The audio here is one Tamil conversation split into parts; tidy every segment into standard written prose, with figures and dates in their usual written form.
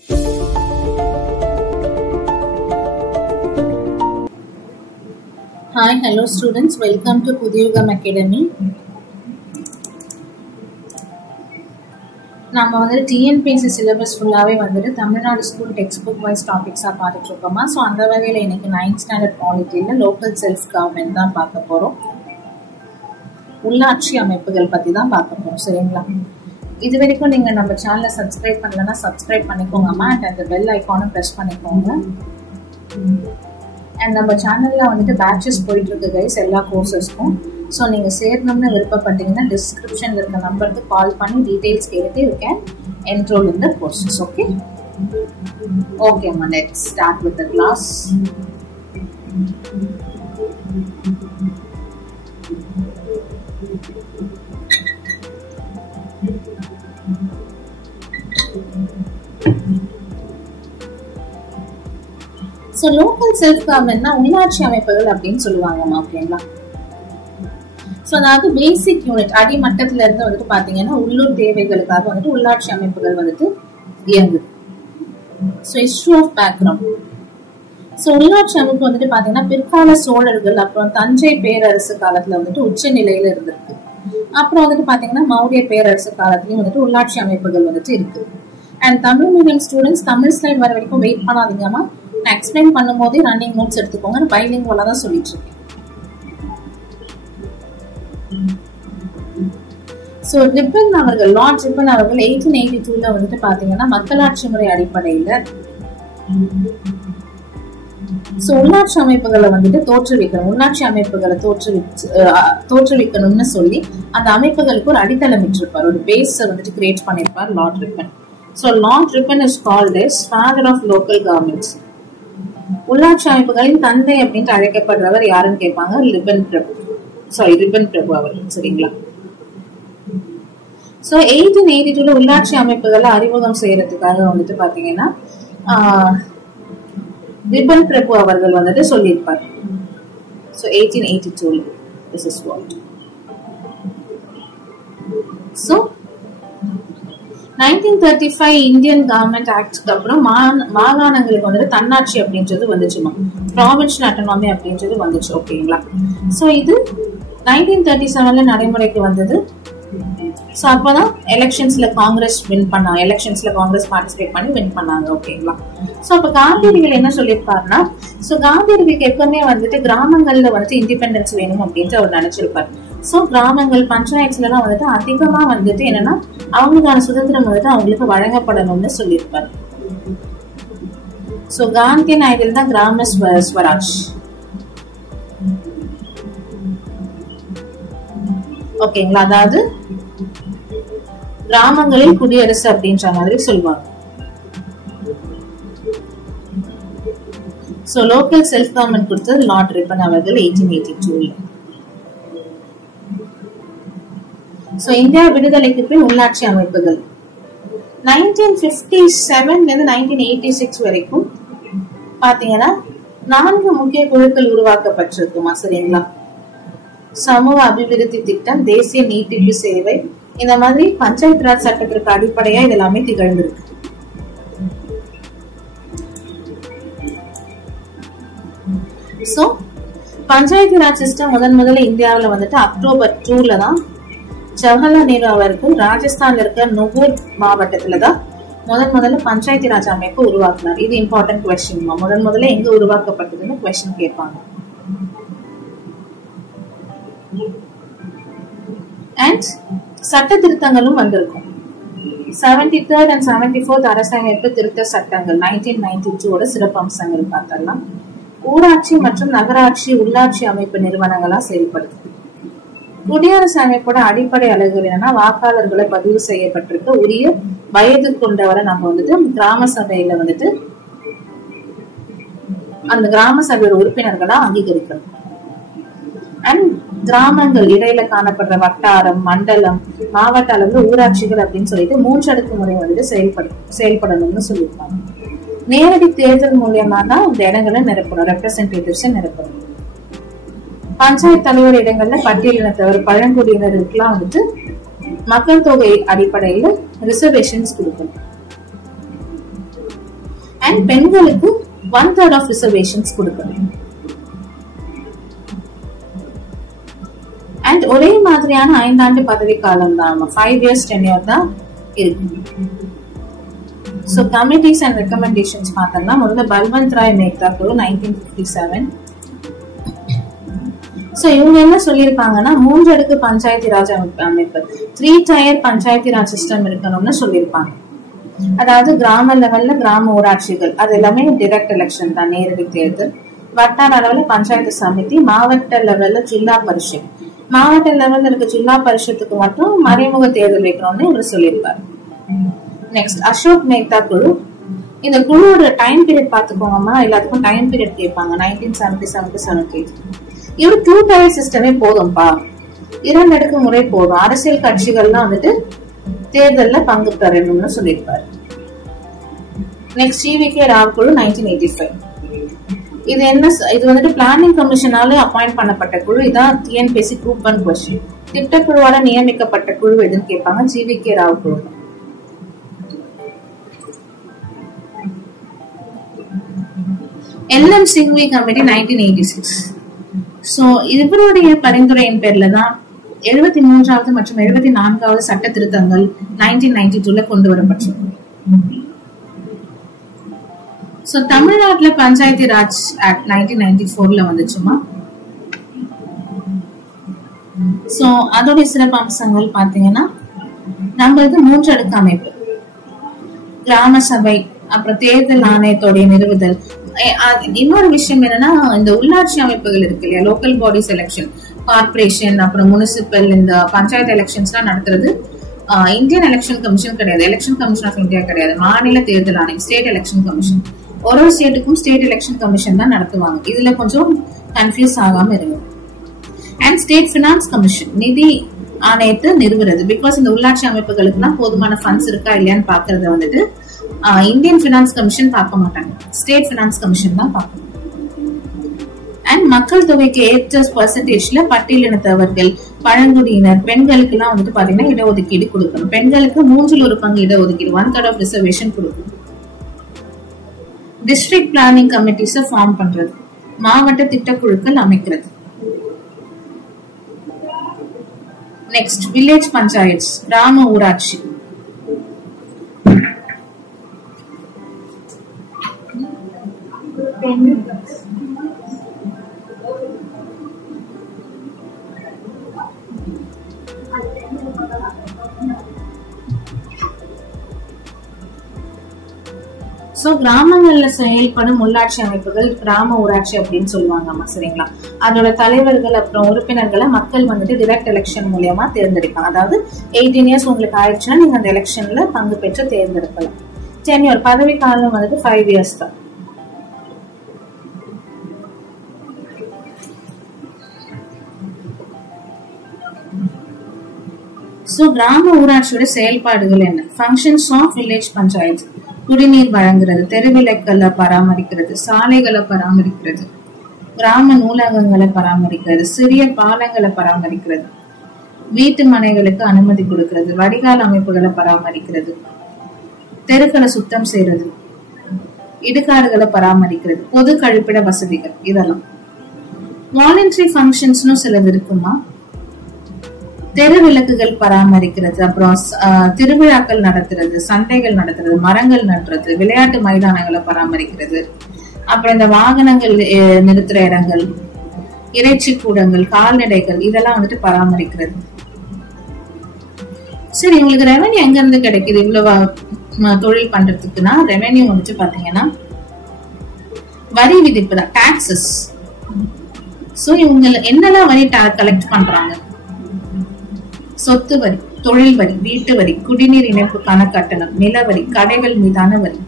Hi, hello students. Welcome to Pudiyugam Academy. நம்ம வந்து TNPSC syllabus ஃபுல்லாவே வந்து Tamil Nadu school text book wise டாபிக்ஸா பார்த்துட்டு இருக்கோமா. ஸோ அந்த வகையில் இன்னைக்கு 9th ஸ்டாண்டர்ட் பாலிட்டியில் லோக்கல் செல்ஃப் கவர்மெண்ட் தான் பார்க்க போறோம். உள்ளாட்சி அமைப்புகள் பத்தி தான் பார்க்க போறோம். சரிங்களா? இது வரைக்கும் நீங்க நம்ம சேனலை சப்ஸ்கிரைப் பண்ணலன்னா சப்ஸ்கிரைப் பண்ணிக்கோங்கம்மா. அண்ட் அந்த பெல் ஐக்கானும் ப்ரெஸ் பண்ணிக்கோங்க. அண்ட் நம்ம சேனல்ல வந்துட்டு பேட்சஸ் போயிட்டு இருக்கு கைஸ், எல்லா கோர்சஸ்க்கும். ஸோ நீங்கள் சேரணும்னு விருப்பப்பட்டீங்கன்னா டிஸ்கிரிப்ஷனில் இருக்க நம்பருக்கு கால் பண்ணி டீட்டெயில்ஸ் கேட்டு you can enroll in the courses. Okay? Okay, ma, let's start with the class. So local self கவர்மெண்ட்னா உள்ளாட்சி அமைப்புகள் அப்படின்னு சொல்லுவாங்கம்மா. ஓகேங்களா? ஸோ அதாவது பேசிக் யூனிட் அடிமட்டத்துல இருந்து வந்துட்டு பாத்தீங்கன்னா உள்ளூர் தேவைகளுக்காக வந்துட்டு உள்ளாட்சி அமைப்புகள் வந்துட்டு இயங்குது. So history of background. So உள்ளாட்சி அமைப்பு வந்துட்டு பாத்தீங்கன்னா பிற்கால சோழர்கள் அப்புறம் தஞ்சை பேரரசு காலத்துல வந்துட்டு உச்ச நிலையில இருந்திருக்கு. அப்புறம் வந்துட்டு பாத்தீங்கன்னா மௌரிய பேரரசு காலத்துலயும் வந்துட்டு உள்ளாட்சி அமைப்புகள் வந்துட்டு இருக்கு. And Tamil medium students Tamil slide வர வரைக்கும் வெயிட் பண்ணாதீங்கம்மா. நான் எக்ஸ்பிளைன் பண்ணும் போதே ரன்னிங் நோட்ஸ் எடுத்துக்கோங்க. பைலிங்குவலா தான் சொல்லிட்டு இருக்கேன். ஸோ ரிப்பன் அவர்கள், லார்ட் ரிப்பன் அவர்கள் 1882ல வந்துட்டு பாத்தீங்கன்னா மக்களாட்சி முறை அடிப்படையில உள்ளாட்சி அமைப்புகளை வந்துட்டு தோற்றுவிக்கணும், உள்ளாட்சி அமைப்புகளை தோற்றுவிக்கணும்னு சொல்லி அந்த அமைப்புகளுக்கு ஒரு அடித்தளம் இட்டிருப்பார், ஒரு பேஸ் வந்துட்டு கிரியேட் பண்ணிருப்பார் Lord Ripon. So Lord Ripon is called as father of local governments. உள்ளாட்சி அமைப்புகளின் தந்தை அப்படின்ட்டு அழைக்கப்படுறவர் யாருன்னு கேட்பாங்க, ரிப்பன் பிரபு அவர்கள். சரிங்களா? சோ 1882ல உள்ளாட்சி அமைப்புகளை அறிமுகம் செய்யறதுக்காக வந்துட்டு பாத்தீங்கன்னா ரிப்பன் பிரபு அவர்கள் வந்துட்டு சொல்லியிருப்பார். So 1882 this is what. So 1935 Indian government ஆக்ட்க்கு அப்புறம் மாகாணங்களுக்கு வந்துட்டு தன்னாட்சி அப்படின்றது வந்துச்சுமா, ப்ராவின்ஷியல் ஆட்டோனாமி அப்படின்றது வந்துச்சு. ஓகேங்களா? சோ இது 1937ல நடைமுறைக்கு வந்தது. சோ அப்பதான் எலெக்ஷன்ஸ்ல காங்கிரஸ் வின் பண்ணாங்க, எலெக்ஷன்ஸ்ல காங்கிரஸ் பார்ட்டிசிபேட் பண்ணி வின் பண்ணாங்க. ஓகேங்களா? சோ அப்ப காந்தியடிகள் என்ன சொல்லியிருப்பாருன்னா, சோ காந்தியடிகளுக்கு எப்பவுமே வந்துட்டு கிராமங்கள்ல வந்துட்டு இண்டிபெண்டன்ஸ் வேணும் அப்படின்ட்டு அவர் நினைச்சிருப்பாரு. சோ கிராமங்கள் பஞ்சாயத்துல எல்லாம் வந்துட்டு அதிகமா வந்துட்டு என்னன்னா அவங்களுக்கான சுதந்திரம் வந்துட்டு அவங்களுக்கு வழங்கப்படணும்னு சொல்லியிருப்பாரு. சோ காந்தியன் ஐடியல் தான் கிராம ஸ்வராஜ். ஓகேங்களா? அதாவது கிராமங்களில் குடியரசு அப்படின்ற மாதிரி சொல்லுவாங்க. சோ லோக்கல் செல்ஃப் கவர்மெண்ட் கொடுத்தது லார்ட் ரிப்பன் அவர்கள் 1882. சோ இந்தியா விடுதலைக்கு பின் உள்ளாட்சி அமைப்புகள் 1957 இருந்து 1986 வரைக்கும் பாத்தீங்கன்னா 4 முக்கிய குழுக்கள் உருவாக்கப்பட்டிருக்குமா. சரிங்களா? சமூக அபிவிருத்தி திட்டம், தேசிய நீட்டிப்பு சேவை, இந்த மாதிரி பஞ்சாயத்து ராஜ் சட்டத்திற்கு அடிப்படையா இது எல்லாமே திகழ்ந்திருக்கு. சோ பஞ்சாயத்து ராஜ் சிஸ்டம் முதல்ல இந்தியாவில வந்துட்டு அக்டோபர் 2ல தான் ஜவஹர்லால் நேரு அவர்கள் ராஜஸ்தான்ல இருக்க நுகூர் மாவட்டத்துலதான் முதல்ல பஞ்சாயத்து ராஜ் அமைப்பு உருவாக்குனார். இது இம்பார்ட்டன்ட் கொஸ்டின். முதல்ல எங்க உருவாக்கப்பட்டதுன்னு கொஸ்டின் கேட்பாங்க. அண்ட் சட்ட திருத்தங்களும் வந்திருக்கும். 73rd and 74th அரசமைப்பு திருத்த சட்டங்கள் 1992 சிறப்பு அம்சங்கள் பார்த்தலாம். ஊராட்சி மற்றும் நகராட்சி உள்ளாட்சி அமைப்பு நிறுவனங்களா செயல்படுது. குடியரசு அமைப்போட அடிப்படை அலகுகள் என்னன்னா வாக்காளர்களை பதிவு செய்யப்பட்டிருக்க உரிய வயது கொண்டவரை நம்ம வந்துட்டு கிராம சபையில வந்துட்டு அந்த கிராம சபையோட உறுப்பினர்களா அங்கீகரிக்கணும். அண்ட் கிராமங்கள் இடையில காணப்படுற வட்டாரம், மண்டலம், மாவட்ட அளவுல ஊராட்சிகள் அப்படின்னு சொல்லிட்டு 3 அடுக்கு முறை வந்துட்டு செயல்படணும்னு சொல்லியிருப்பாங்க. நேரடி தேர்தல் மூலியமா தான் இந்த இடங்களை நிரப்பணும், ரெப்ரசன்டேட்டிவ்ஸ் நிரப்பணும். பஞ்சாயத்து தலைவர் இடங்கள்ல பட்டியலினத்தவர், பழங்குடியினருக்குலாம் வந்துட்டு மக்கள் தொகை அடிப்படையில ரிசர்வேஷன்ஸ் கொடுக்கணும். அண்ட் பெண்களுக்கு 1/3 ஆஃப் ரிசர்வேஷன்ஸ் கொடுக்கணும். அண்ட் ஒரே மாதிரியான 5 ஆண்டு பதவி காலம் தான், 5 years tenure தான் இருக்கு. So committees and recommendations பார்த்தோம்னா முதல்ல பல்வந்த் ராய் மேத்தா குழு 1957. சோ இவங்க என்ன சொல்லியிருப்பாங்கன்னா 3 அடுக்கு பஞ்சாயத்து ராஜ் அமைப்பு 3 tier பஞ்சாயத்து ராஜ் சிஸ்டம் இருக்கணும்னு சொல்லியிருப்பாங்க. அதாவது கிராம லெவல்ல கிராம ஊராட்சிகள் அது எல்லாமே டைரக்ட் எலெக்ஷன் தான், நேரடி தேர்தல். வட்டார அளவுல பஞ்சாயத்து சமிதி, மாவட்ட லெவல்ல ஜில்லா பரிஷத், மாவட்ட லெவல்ல இருக்க ஜில்லா பரிஷத்துக்கு மட்டும் மறைமுக தேர்தல் வைக்கணும்னு இவர் சொல்லியிருப்பாரு. நெக்ஸ்ட் அசோக் மேத்தா குழு. இந்த குழுவோட டைம் பீரியட் பாத்துக்கோங்கம்மா, எல்லாத்துக்கும் டைம் பீரியட் கேட்பாங்க. 1977 to 78. இவரு 2 tier சிஸ்டமே போதும்பா, 2 அடுக்கு முறை போதும், அரசியல் கட்சிகள்லாம் வந்துட்டு தேர்தல்ல பங்கு பெறணும்னு சொல்லியிருப்பாரு. நெக்ஸ்ட் ஜிவிகே ராவ் குழு 1985. இது என்ன, இது வந்துட்டு பிளானிங் கமிஷனால அப்பாயிண்ட் பண்ணப்பட்ட குழு. இதான் டிஎன்பிஎஸ்சி குரூப் 1 கொஸ்டின். திட்டக்குழுவால நியமிக்கப்பட்ட குழு எதுன்னு கேட்பாங்க, ஜிவிகே ராவ் குழு. LM Singhvi committee 1986. சோ இவருடைய பரிந்துரையின் பேர்ல தான் 73வது மற்றும் 74வது சட்ட திருத்தங்கள் 1992ல கொண்டு வரப்பட்டது. சோ தமிழ்நாட்டுல பஞ்சாயத்து ராஜ் ஆக்ட் 1994ல வந்துச்சுமா. சோ அதோட சிறப்பு அம்சங்கள் பாத்தீங்கன்னா நம்மளுக்கு 3 அடுக்கு அமைப்பு, கிராம சபை, அப்புறம் தேர்தல் ஆணையத்தோடைய நிறுவுதல். இன்னொரு விஷயம் என்னன்னா, இந்த உள்ளாட்சி அமைப்புகள் இருக்கு இல்லையா, லோக்கல் பாடிஸ் எலெக்ஷன், கார்பரேஷன், அப்புறம் முனிசிபல், இந்த பஞ்சாயத்து எலெக்ஷன்ஸ் எல்லாம் நடத்துறது இந்தியன் எலெக்ஷன் கமிஷன் கிடையாது, எலெக்ஷன் கமிஷன் ஆஃப் இந்தியா கிடையாது, மாநில தேர்தல் ஆணையம், ஸ்டேட் எலெக்ஷன் கமிஷன். ஒரு ஸ்டேட்டுக்கும் ஸ்டேட் எலெக்ஷன் கமிஷன் தான் நடத்துவாங்க. இதுல கொஞ்சம் கன்ஃபியூஸ் ஆகாம இருங்க. அண்ட் ஸ்டேட் பினான்ஸ் கமிஷன் நிதி ஆணையத்தை நிறுவுறது. பிகாஸ் இந்த உள்ளாட்சி அமைப்புகளுக்கு தான் போதுமான ஃபண்ட்ஸ் இருக்கா இல்லையான்னு பாக்குறத வந்துட்டு இந்தியன் பினான்ஸ் கமிஷன் பார்க்க மாட்டாங்க, ஸ்டேட் பினான்ஸ் கமிஷன் தான் பார்க்கணும். அண்ட் மக்கள் தொகைக்கு ஏற்ற பெர்சன்டேஜ்ல பட்டியலினத்தவர்கள், பழங்குடியினர், பெண்களுக்கு எல்லாம் வந்துட்டு பாத்தீங்கன்னா இடஒதுக்கீடு கொடுக்கணும். பெண்களுக்கு 3/1 பங்கு இடஒதுக்கீடு, 1/3 ஆஃப் ரிசர்வேஷன் கொடுக்கணும். டிஸ்ட்ரிக்ட் பிளானிங் கமிட்டிஸ ஃபார்ம் பண்றது, மாவட்ட திட்டக்குழுக்கள் அமைக்கிறது. நெக்ஸ்ட் வில்லேஜ் பஞ்சாயத்ஸ், கிராம ஊராட்சி. சோ கிராமங்கள்ல செயல்படும் உள்ளாட்சி அமைப்புகள் கிராம ஊராட்சி அப்படின்னு சொல்லுவாங்க, சரிங்களா. அதோட தலைவர்கள் அப்புறம் உறுப்பினர்களை மக்கள் வந்துட்டு டைரக்ட் எலெக்ஷன் மூலியமா தேர்ந்தெடுப்பாங்க. அதாவது 18 years உங்களுக்கு ஆயிடுச்சுன்னா நீங்க அந்த எலெக்ஷன்ல பங்கு பெற்று தேர்ந்தெடுக்கலாம். டென்யூர் பதவி காலம் வந்துட்டு 5 years தான். சோ கிராம ஊராட்சியோட செயல்பாடுகள் என்ன? ஃபங்க்ஷன்ஸ் ஆஃப் வில்லேஜ் பஞ்சாயத்து: குடிநீர் வழங்குறது, தெருவிளக்குகளை பராமரிக்கிறது, சாலைகளை பராமரிக்கிறது, கிராம நூலகங்களை பராமரிக்கிறது, சிறிய பாலங்களை பராமரிக்கிறது, வீட்டு மனைகளுக்கு அனுமதி கொடுக்கிறது, வடிகால் அமைப்புகளை பராமரிக்கிறது, தெருக்களை சுத்தம் செய்யறது, இடுகாடுகளை பராமரிக்கிறது, பொது கழிப்பிட வசதிகள். இதெல்லாம் வாலண்டரி ஃபங்க்ஷன்ஸ்னு சிலது இருக்குமா. தெரு விளக்குகள் பராமரிக்கிறது, அப்புறம் திருவிழாக்கள் நடத்துறது, சண்டைகள் நடத்துறது, மரங்கள் நடுறது, விளையாட்டு மைதானங்களை பராமரிக்கிறது, அப்புறம் இந்த வாகனங்கள் நிறுத்துற இடங்கள், இறைச்சி கூடங்கள், கால்நடைகள், இதெல்லாம் வந்துட்டு பராமரிக்கிறது. சரி, உங்களுக்கு ரெவன்யூ எங்க இருந்து கிடைக்குது இவ்வளவு தொழில் பண்றதுக்குன்னா? ரெவன்யூ வந்துட்டு பாத்தீங்கன்னா வரி விதிப்பு தான், டாக்ஸஸ். சோ இவங்க என்னெல்லாம் வரி கலெக்ட் பண்றாங்க? சொத்து வரி, தொழில் வரி, வீட்டு வரி, குடிநீர் இணைப்புக்கான கட்டணம், நிலவரி, கடைகள் மீதான வரி.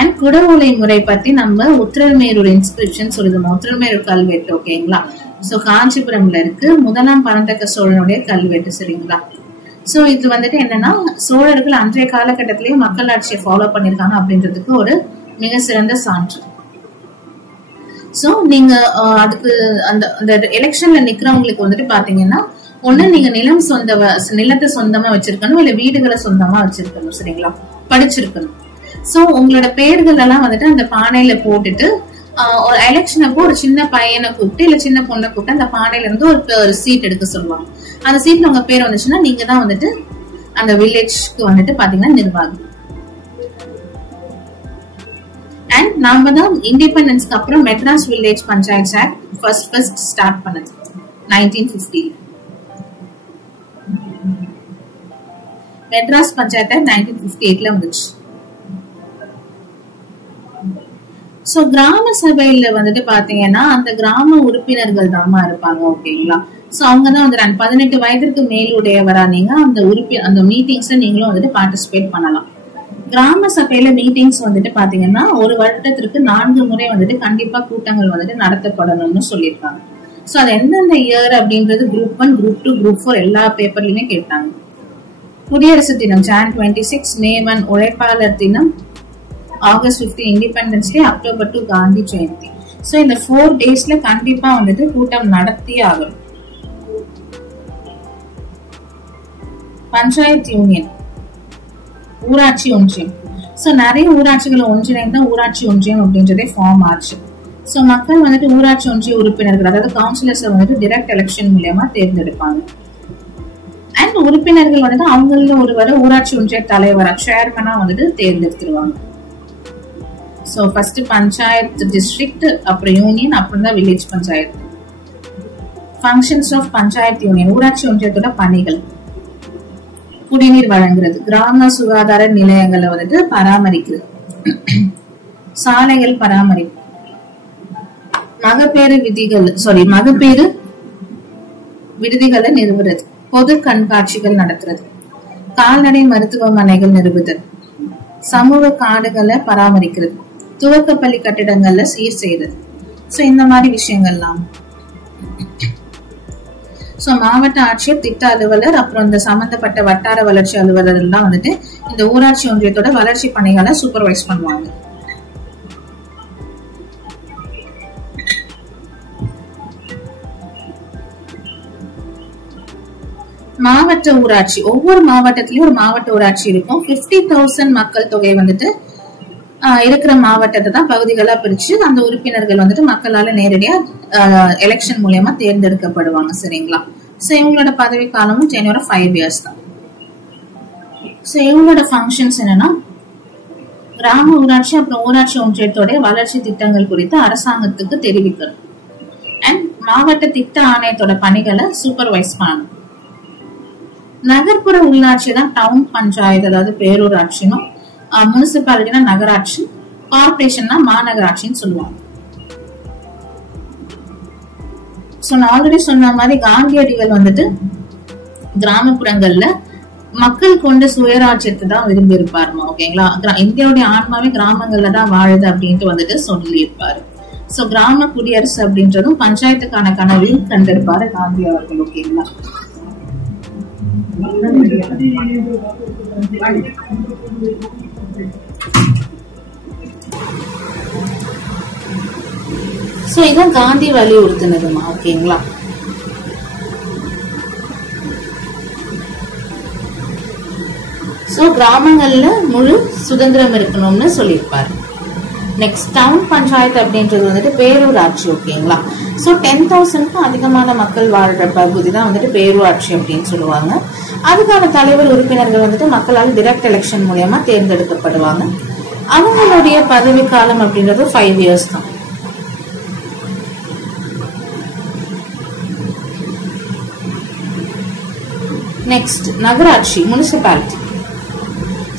அண்ட் குடவோலை முறை பத்தி நம்ம உத்திரமேரூர் இன்ஸ்கிரிப்ஷன் சொல்லுது, உத்திரமேரூர் கல்வெட்டு. ஓகேங்களா. சோ காஞ்சிபுரம்ல இருக்கு, முதலாம் பரந்தக்க சோழனுடைய கல்வெட்டு. சரிங்களா. சோ இது வந்துட்டு என்னன்னா, சோழர்கள் அன்றைய காலகட்டத்திலேயே மக்களாட்சியை ஃபாலோ பண்ணிருக்காங்க அப்படின்றதுக்கு ஒரு மிக சிறந்த சான்று. சோ நீங்க அதுக்கு அந்த எலெக்ஷன்ல நிக்கிறவங்களுக்கு வந்துட்டு பாத்தீங்கன்னா ஒண்ணு நீங்க நிலத்தை சொந்தமா வச்சிருக்கணும், இல்ல வீடுகளை சொந்தமா வச்சிருக்கணும். சரிங்களா, படிச்சிருக்கணும். சோ உங்களோட பெயர்கள் எல்லாம் வந்துட்டு அந்த பானையில போட்டுட்டு ஒரு எலெக்ஷன் அப்போ ஒரு சின்ன பையனை கூப்பிட்டு இல்ல சின்ன பொண்ணை கூப்பிட்டு அந்த பானையில இருந்து ஒரு சீட் எடுக்க சொல்லுவாங்க. அந்த சீட்ல உங்க பேர் வந்துச்சுன்னா நீங்க தான் வந்துட்டு அந்த வில்லேஜ்க்கு வந்துட்டு பாத்தீங்கன்னா நிர்வாகி. அண்ட் நாம தான் இண்டிபெண்டன்ஸ்க்கு அப்புறம் Madras village panchayat act first start பண்ணது 1950. மெட்ராஸ் பஞ்சாயத்து ஆக்ட் 1958ல வந்துச்சு. சோ கிராம சபையில வந்துட்டு பாத்தீங்கன்னா அந்த கிராம உறுப்பினர்கள் தாமா இருப்பாங்க. ஓகேங்களா, சோ அவங்கதான் வந்து 18 வயதிற்கு மேலுடையவரா நீங்க அந்த மீட்டிங்ஸ்ல நீங்களும் வந்துட்டு பார்ட்டிசிபேட் பண்ணலாம். கிராம சபையில மீட்டிங்ஸ் வந்துட்டு பாத்தீங்கன்னா ஒரு வருடத்திற்கு 4 முறை வந்துட்டு கண்டிப்பா கூட்டங்கள் வந்துட்டு நடத்தப்படணும்னு சொல்லியிருக்காங்க. சோ அது எந்தெந்த இயர் அப்படின்றது Group 1, Group 2, Group 4 எல்லா பேப்பர்லயுமே கேட்டாங்க. குடியரசு தினம் Jan 26, May 1 உழைப்பாளர் தினம், August 15 independence day, October 2 Gandhi Jayanti. So இந்த 4 டேஸ்ல கண்டிப்பா வந்துட்டு கூட்டம் நடத்தி ஆகணும். பஞ்சாயத்து யூனியன், ஊராட்சி ஒன்றியம். சோ நிறைய ஊராட்சிகளை ஒன்றிணைந்த ஊராட்சி ஒன்றியம் அப்படின்றதே ஃபார்ம் ஆச்சு. சோ மக்கள் வந்துட்டு ஊராட்சி ஒன்றிய உறுப்பினர்கள் அதாவது கவுன்சிலர்ஸ் வந்துட்டு டைரக்ட் எலெக்ஷன் மூலமா தேர்ந்தெடுப்பாங்க. அண்ட் உறுப்பினர்கள் வந்துட்டு அவங்கள ஒருவரை ஊராட்சி ஒன்றிய தலைவரா சேர்மனா வந்துட்டு தேர்ந்தெடுத்துருவாங்க. சோ ஃபர்ஸ்ட் பஞ்சாயத்து டிஸ்ட்ரிக்ட், அப்புறம் யூனியன், அப்புறம் தான் village panchayat. Functions of panchayat union, ஊராட்சி ஒன்றியத்தோட பணிகள்: குடிநீர் வழங்குறது, கிராம சுகாதார நிலையங்களை வந்துட்டு பராமரிக்கிறது, சாலைகள் பராமரிப்பு, மகப்பேறு விடுதிகளை நிறுவுறது, பொது கண்காட்சிகள் நடத்துறது, கால்நடை மருத்துவமனைகள் நிறுவுதல், சமூக காடுகளை பராமரிக்கிறது, துவக்கப்பள்ளி கட்டிடங்கள்ல சீர் செய்யறது. சோ இந்த மாதிரி விஷயங்கள்லாம். சோ மாவட்ட ஆட்சியர், திட்ட அலுவலர், அப்புறம் இந்த சம்பந்தப்பட்ட வட்டார வளர்ச்சி அலுவலர் எல்லாம் வந்துட்டு இந்த ஊராட்சி ஒன்றியத்தோட வளர்ச்சி பணிகளை சூப்பர்வைஸ் பண்ணுவாங்க. மாவட்ட ஊராட்சி, ஒவ்வொரு மாவட்டத்திலயும் ஒரு மாவட்ட ஊராட்சி இருக்கும். 50,000 மக்கள் தொகை வந்துட்டு இருக்கிற மாவட்டத்தை தான் பகுதிகளா பிரிச்சு அந்த உறுப்பினர்கள் வந்துட்டு மக்களால நேரடியா எலெக்ஷன் மூலமா தேர்ந்தெடுக்கப்படுவாங்க. சரிங்களா, சோ இவங்களோட பதவி காலமும் டென்யூர் 5 years தான். சோ இவங்களோட ஃபங்க்ஷன்ஸ் என்னன்னா கிராம ஊராட்சி அப்புறம் ஊராட்சி ஒன்றியத்தோட வளர்ச்சி திட்டங்கள் குறித்து அரசாங்கத்துக்கு தெரிவிக்கணும். அண்ட் மாவட்ட திட்ட ஆணையத்தோட பணிகளை சூப்பர்வைஸ் பண்ணணும். நகர்ப்புற உள்ளாட்சி தான் டவுன் பஞ்சாயத்து அதாவது பேரூராட்சினும், முனிசிபாலிட்டினா நகராட்சி, கார்பரேஷன்னா மாநகராட்சின்னு சொல்லுவாங்க. சோ நான் ஆல்ரெடி சொன்ன மாதிரி காந்தியடிகள் வந்துட்டு கிராமப்புறங்கள்ல மக்கள் கொண்ட சுயராட்சியத்தை தான் விரும்பி இருப்பாருமா. ஓகேங்களா, இந்தியாவுடைய ஆன்மாவே கிராமங்கள்ல தான் வாழுது அப்படின்ட்டு வந்துட்டு சொல்லி இருப்பாரு. சோ கிராம குடியரசு அப்படின்றதும் பஞ்சாயத்துக்கான கனவையும் கண்டிருப்பாரு காந்தி அவர்கள். ஓகேங்களா, சோ இதான் காந்தி வலியுறுத்தினதுமா. ஓகேங்களா, சோ கிராமங்கள்ல முழு சுதந்திரம் இருக்கணும்னு சொல்லியிருப்பாரு. நெக்ஸ்ட் டவுன் பஞ்சாயத்து அப்படின்றது வந்துட்டு பேரூராட்சி. ஓகேங்களா, சோ 10,000க்கும் அதிகமான மக்கள் வாழ்ற பகுதி தான் வந்துட்டு பேரூராட்சி அப்படின்னு சொல்லுவாங்க. அதுக்கான தலைவர் உறுப்பினர்கள் வந்துட்டு மக்களால் டைரக்ட் எலெக்ஷன் மூலமா தேர்ந்தெடுக்கப்படுவாங்க. அவங்களுடைய பதவி காலம் அப்படின்றது 5 years தான். நெக்ஸ்ட் நகராட்சி, முனிசிபாலிட்டி.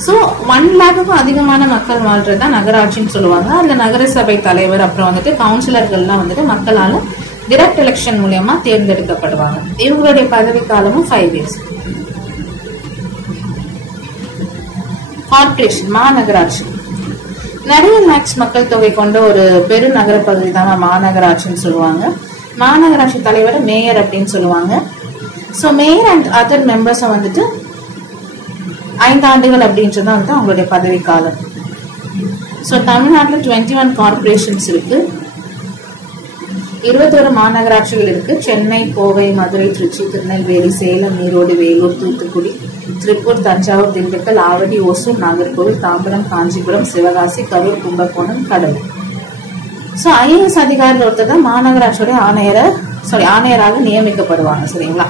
சோ 1 lakhக்கும் அதிகமான மக்கள் வாழ்றதா நகராட்சின்னு சொல்லுவாங்க. அந்த நகரசபை தலைவர் அப்புறம் வந்துட்டு கவுன்சிலர்கள்லாம் வந்துட்டு மக்களால டைரக்ட் எலெக்ஷன் மூலமா தேர்ந்தெடுக்கப்படுவாங்க. இவங்களுடைய பதவி காலமும் 5 years. கார்பரேஷன், மாநகராட்சி. நிறைய லேக்ஸ் மக்கள் தொகை கொண்ட ஒரு பெருநகர பகுதி தான் மாநகராட்சின்னு சொல்லுவாங்க. மாநகராட்சி தலைவர் மேயர் அப்படின்னு சொல்லுவாங்க. So mayor and other members வந்துட்டு 5 ஆண்டுகள் அப்படின்றது வந்து அவங்களுடைய பதவி காலம். சோ தமிழ்நாட்டில் 21 கார்பரேஷன்ஸ் இருக்கு. 21 மாநகராட்சிகள் இருக்கு. சென்னை, கோவை, மதுரை, திருச்சி, திருநெல்வேலி, சேலம், ஈரோடு, வேலூர், தூத்துக்குடி, திருப்பூர், தஞ்சாவூர், திண்டுக்கல், ஆவடி, ஓசூர், நாகர்கோவில், தாம்பரம், காஞ்சிபுரம், சிவகாசி, கரூர், கும்பகோணம், கடலூர். சோ IAS அதிகாரிகள் ஒருத்தர் தான் மாநகராட்சியோட ஆணையராக நியமிக்கப்படுவாங்க. சரிங்களா?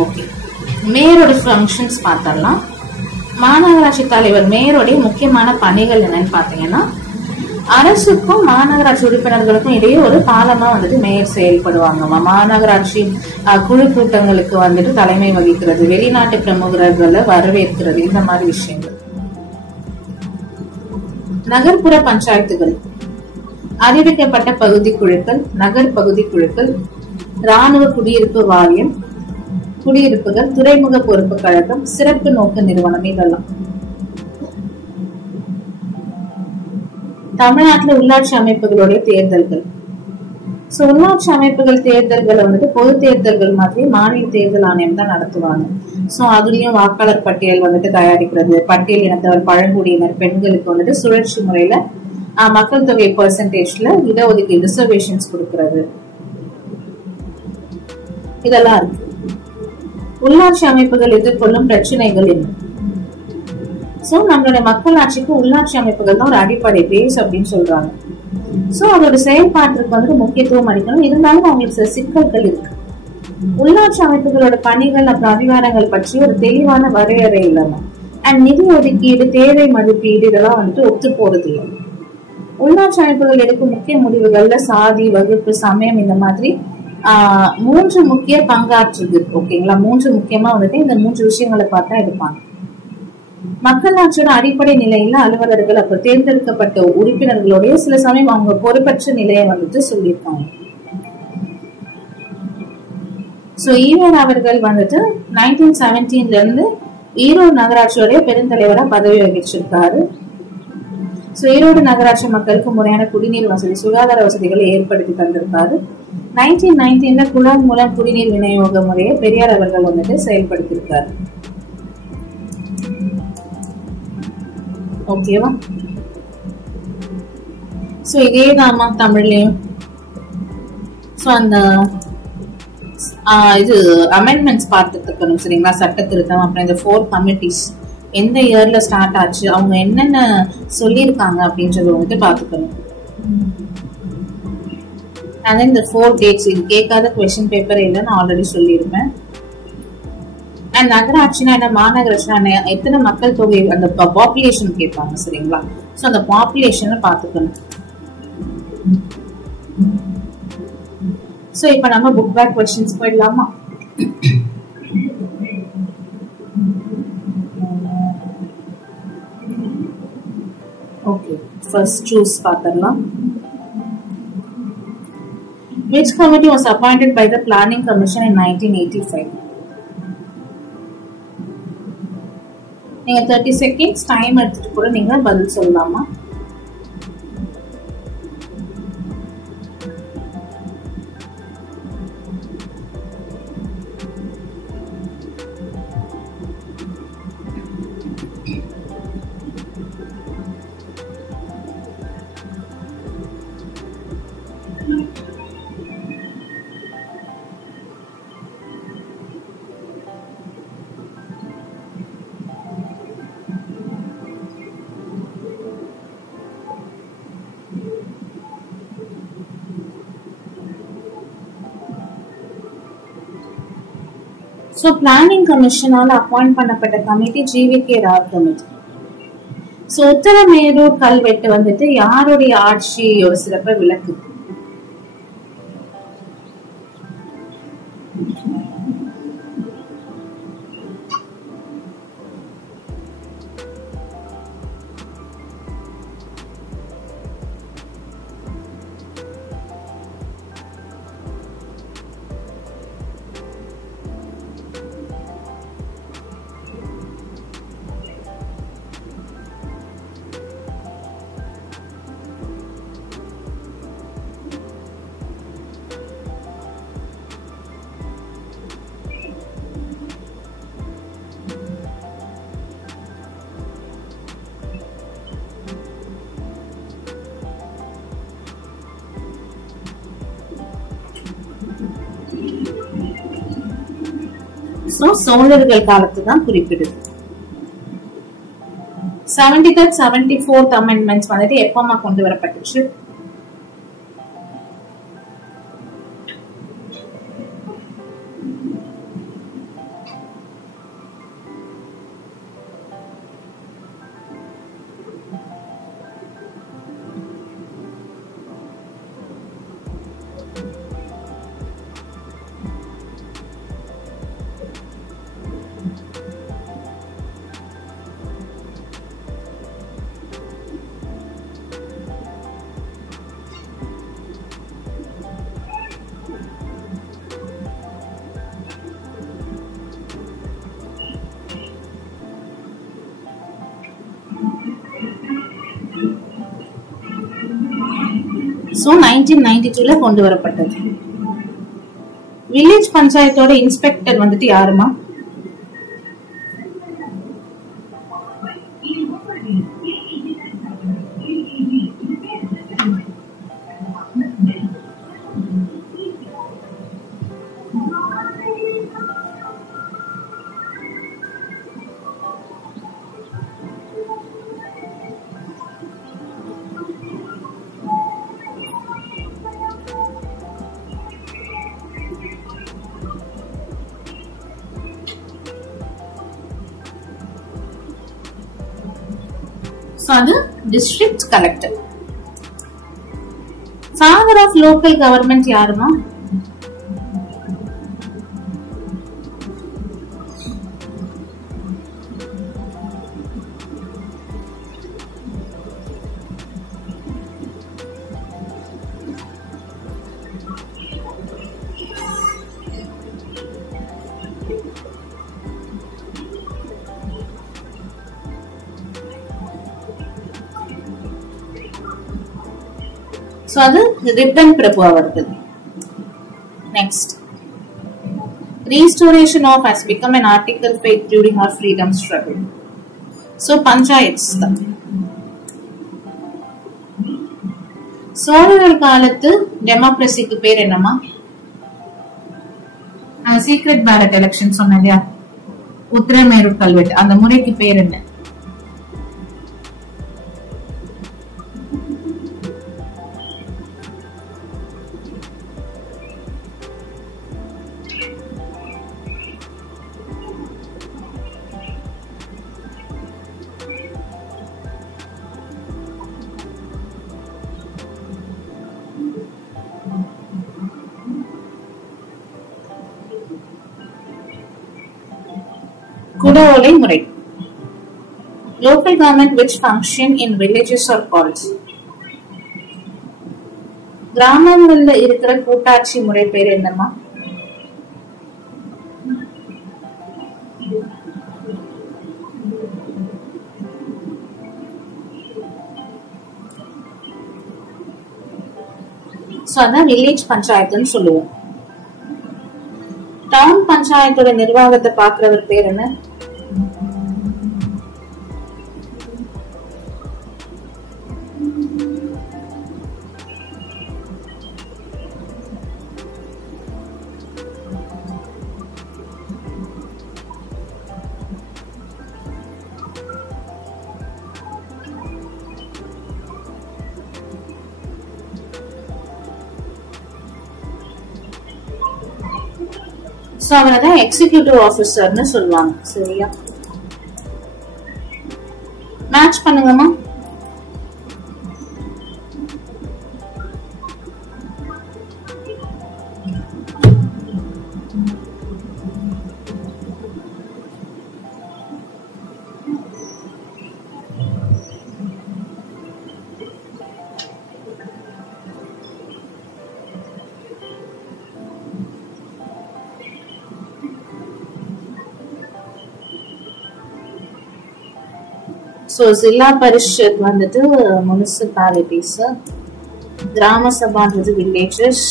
ஓகே, மேயரோட ஃபங்க்ஷன்ஸ் பார்த்தரலாம். மாநகராட்சி தலைவர் மேயருடைய முக்கியமான பணிகள் என்னன்னு பாத்தீங்கன்னா, அரசுக்கும் மாநகராட்சி உறுப்பினர்களுக்கும் இடையே ஒரு பாலமா வந்துட்டு மேயர் செயல்படுவாங்க. மாநகராட்சி குழு கூட்டங்களுக்கு வந்துட்டு தலைமை வகிக்கிறது, வெளிநாட்டு பிரமுகர்களை வரவேற்கிறது, இந்த மாதிரி விஷயங்கள். நகர்ப்புற பஞ்சாயத்துகள், அறிவிக்கப்பட்ட பகுதி குழுக்கள், நகர் பகுதி குழுக்கள், ராணுவ குடியிருப்பு வாரியம், குடியிருப்புகள், துறைமுக பொறுப்பு கழகம், சிறப்பு நோக்க நிறுவனம். இதெல்லாம் தமிழ்நாட்டுல உள்ளாட்சி அமைப்புகளுடைய தேர்தல்கள். உள்ளாட்சி அமைப்புகள் தேர்தல்களை வந்துட்டு பொது தேர்தல்கள் மாதிரி மாநில தேர்தல் ஆணையம் தான் நடத்துவாங்க. அதுலயும் வாக்காளர் பட்டியல் வந்துட்டு தயாரிக்கிறது, பட்டியல் இனத்தவர், பழங்குடியினர், பெண்களுக்கு வந்துட்டு சுழற்சி முறையில மக்கள் தொகை பெர்சன்டேஜ்ல இடஒதுக்கீடு ரிசர்வேஷன்ஸ் கொடுக்கறது, இதெல்லாம் இருக்கு. உள்ளாட்சி அமைப்புகள் எதிர்கொள்ளும் பிரச்சனைகள் என்ன? நம்மளுடைய மக்களாட்சிக்கு உள்ளாட்சி அமைப்புகள் தான் ஒரு அடிப்படை பேஸ் அப்படின்னு சொல்றாங்க. அதோட செயல்பாட்டிற்கு வந்து முக்கியத்துவம் அளிக்கணும். இருந்தாலும் அவங்களுக்கு சில சிக்கல்கள் இருக்கு. உள்ளாட்சி அமைப்புகளோட பணிகள் அப்புறம் அதிகாரங்கள் பற்றி ஒரு தெளிவான வரையறை இல்லாம அண்ட் நிதி ஒதுக்கீடு, தேவை மதிப்பீடு இதெல்லாம் வந்துட்டு ஒத்து போறது இல்லை. உள்ளாட்சி அமைப்புகள் எடுக்கும் முக்கிய முடிவுகள்ல சாதி, வகுப்பு, சமயம் இந்த மாதிரி 3 முக்கிய பங்காற்றுது. ஓகேங்களா? 3 முக்கியமா வந்துட்டு இந்த 3 விஷயங்களை பார்த்தா எடுப்பாங்க. மக்களாட்சியோட அடிப்படை நிலையில அலுவலர்கள் அப்புறம் தேர்ந்தெடுக்கப்பட்ட உறுப்பினர்களுடைய சில சமயம் அவங்க பொறுப்பற்ற நிலையை வந்துட்டு சொல்லியிருக்காங்க. ஈவர் அவர்கள் வந்துட்டு 1917 இருந்து ஈரோடு நகராட்சியோடைய பெருந்தலைவரா பதவி வகிச்சிருக்காரு. ஈரோடு நகராட்சி மக்களுக்கு முறையான குடிநீர் வசதி, சுகாதார வசதிகளை ஏற்படுத்தி தந்திருக்காரு. 1919 குழாய் மூலம் குடிநீர் விநியோக முறையை பெரியார் அவர்கள் வந்துட்டு செயல்படுத்தியிருக்காரு. ஓகேவா? இதே தாமா தமிழ்லயும் அந்த இது அமெண்ட்மெண்ட்ஸ் பார்த்துட்டு இருக்கணும். சரிங்களா? சட்ட திருத்தம், அப்புறம் இந்த 4 கமிட்டிஸ் எந்த இயர்ல ஸ்டார்ட் ஆச்சு, அவங்க என்னென்ன சொல்லியிருக்காங்க அப்படின்றத வந்துட்டு பாத்துக்கணும். இந்த 4 டேட்ஸ் இது கேட்காத கொஸ்டின் பேப்பர் இல்லை, நான் ஆல்ரெடி சொல்லியிருப்பேன். அண்ட் நகராட்சினா என்ன, மாநகராட்சினா என்ன, எத்தனை மக்கள் தொகை, அந்த பாப்புலேஷன் கேட்பாங்க. சரிங்களா? அந்த பாப்புலேஷனை பாத்துக்கணும். இப்ப நம்ம புக் பேக் கொஸ்டின்ஸ் போயிடலாமா? ஓகே, ஃபர்ஸ்ட் சூஸ் பாத்தறலாம். Which committee was appointed by the Planning Commission in 1985? நீங்க 30 seconds டைம் எடுத்துட்டு கூட நீங்க பதில் சொல்லலாமா? பிளானிங் கமிஷனால அப்பாயிண்ட் பண்ணப்பட்ட committee GVK Rao committee. Uthiramerur கல்வெட்டு வந்துட்டு யாருடைய ஆட்சியோட சிறப்பை விளக்குது? சோ சோழர்கள் காலத்து தான் குறிப்பிடுது. 73rd 74th amendments வந்துட்டு எப்பமா கொண்டு வரப்பட்டுச்சு? So 1992ல கொண்டு வரப்பட்டது. வில்லேஜ் பஞ்சாயத்தோட இன்ஸ்பெக்டர் வந்துட்டு யாருமா? So அது district collector. Father of local government யாருமா? So அது ரிப்பன் பிரபு அவர்கள். Next, restoration of has become an article faith during our freedom struggle. So panchayats தான். சோழர்கள் காலத்து டெமோக்ரஸிக்கு பேர் என்னமா? சீக்ரெட் பேலட் எலெக்ஷன் சொன்ன இல்லையா, உத்திரமேரு கல்வெட்டு, அந்த முறைக்கு பேர் என்ன? குடவோலை முறை. Local government which function in villages are called. கிராமங்கள்ல இருக்கிற கூட்டாட்சி முறை பேர் என்னமா? சோ அதான் வில்லேஜ் பஞ்சாயத்துன்னு சொல்லுவோம். டவுன் பஞ்சாயத்தோட நிர்வாகத்தை பாக்குறவர் பேர் என்ன? சோ அவனதான் எக்ஸிகியூட்டிவ் ஆபீசர்னு சொல்லுவாங்க. சரியா? மேட்ச் பண்ணுங்கம்மா. So ஜில்லா பரிஷத் வந்துட்டு முனிசிபாலிட்டிஸ், கிராம சபான்றது வில்லேஜஸ்,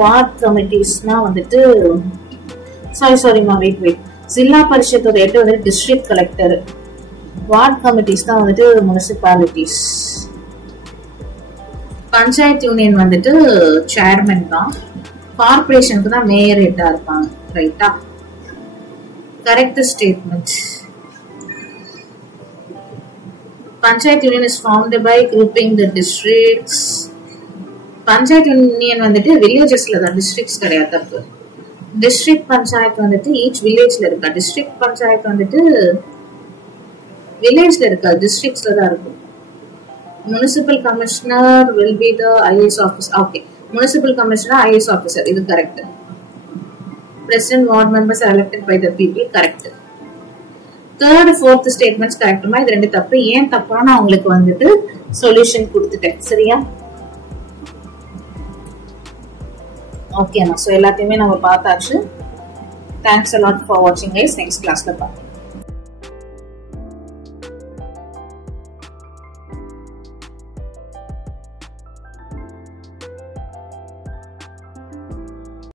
வார்ட் கமிட்டிஸ்னா வந்துட்டு சாரிமா வெயிட் ஜில்லா பரிஷத்தோட ஹெட் வந்துட்டு டிஸ்ட்ரிக்ட் கலெக்டர், வார்ட் கமிட்டிஸ் தான் வந்துட்டு முனிசிபாலிட்டிஸ், பஞ்சாயத்து யூனியன் வந்துட்டு சேர்மன் தான், கார்பரேஷனுக்கு தான் மேயர் ஹெட்டா இருப்பாங்க. ரைட்டா? correct the statement. Panchayat union is formed by grouping the districts. Panchayat union வந்துட்டு villagesல தான், districts கிடையாது. தப்பு. District panchayat வந்துட்டு each villageல இருக்கா. District panchayat வந்துட்டு villageல இருக்கா, districtsல தான் இருக்கும். Municipal commissioner will be the IAS officer. Okay, municipal commissioner IAS officer, இது correct. President, ward members are elected by the people, correct. Third, fourth statements correct. இது ரெண்டு தப்பு. ஏன் தப்புனா நான் உங்களுக்கு வந்துட்டு சொல்யூஷன் கொடுத்துட்டேன். சரியா? ஓகேண்ணா. ஸோ எல்லாத்தையுமே நம்ம பார்த்தாச்சு. Thanks a lot for watching guys. Next கிளாஸ்ல பார்க்கலாம்.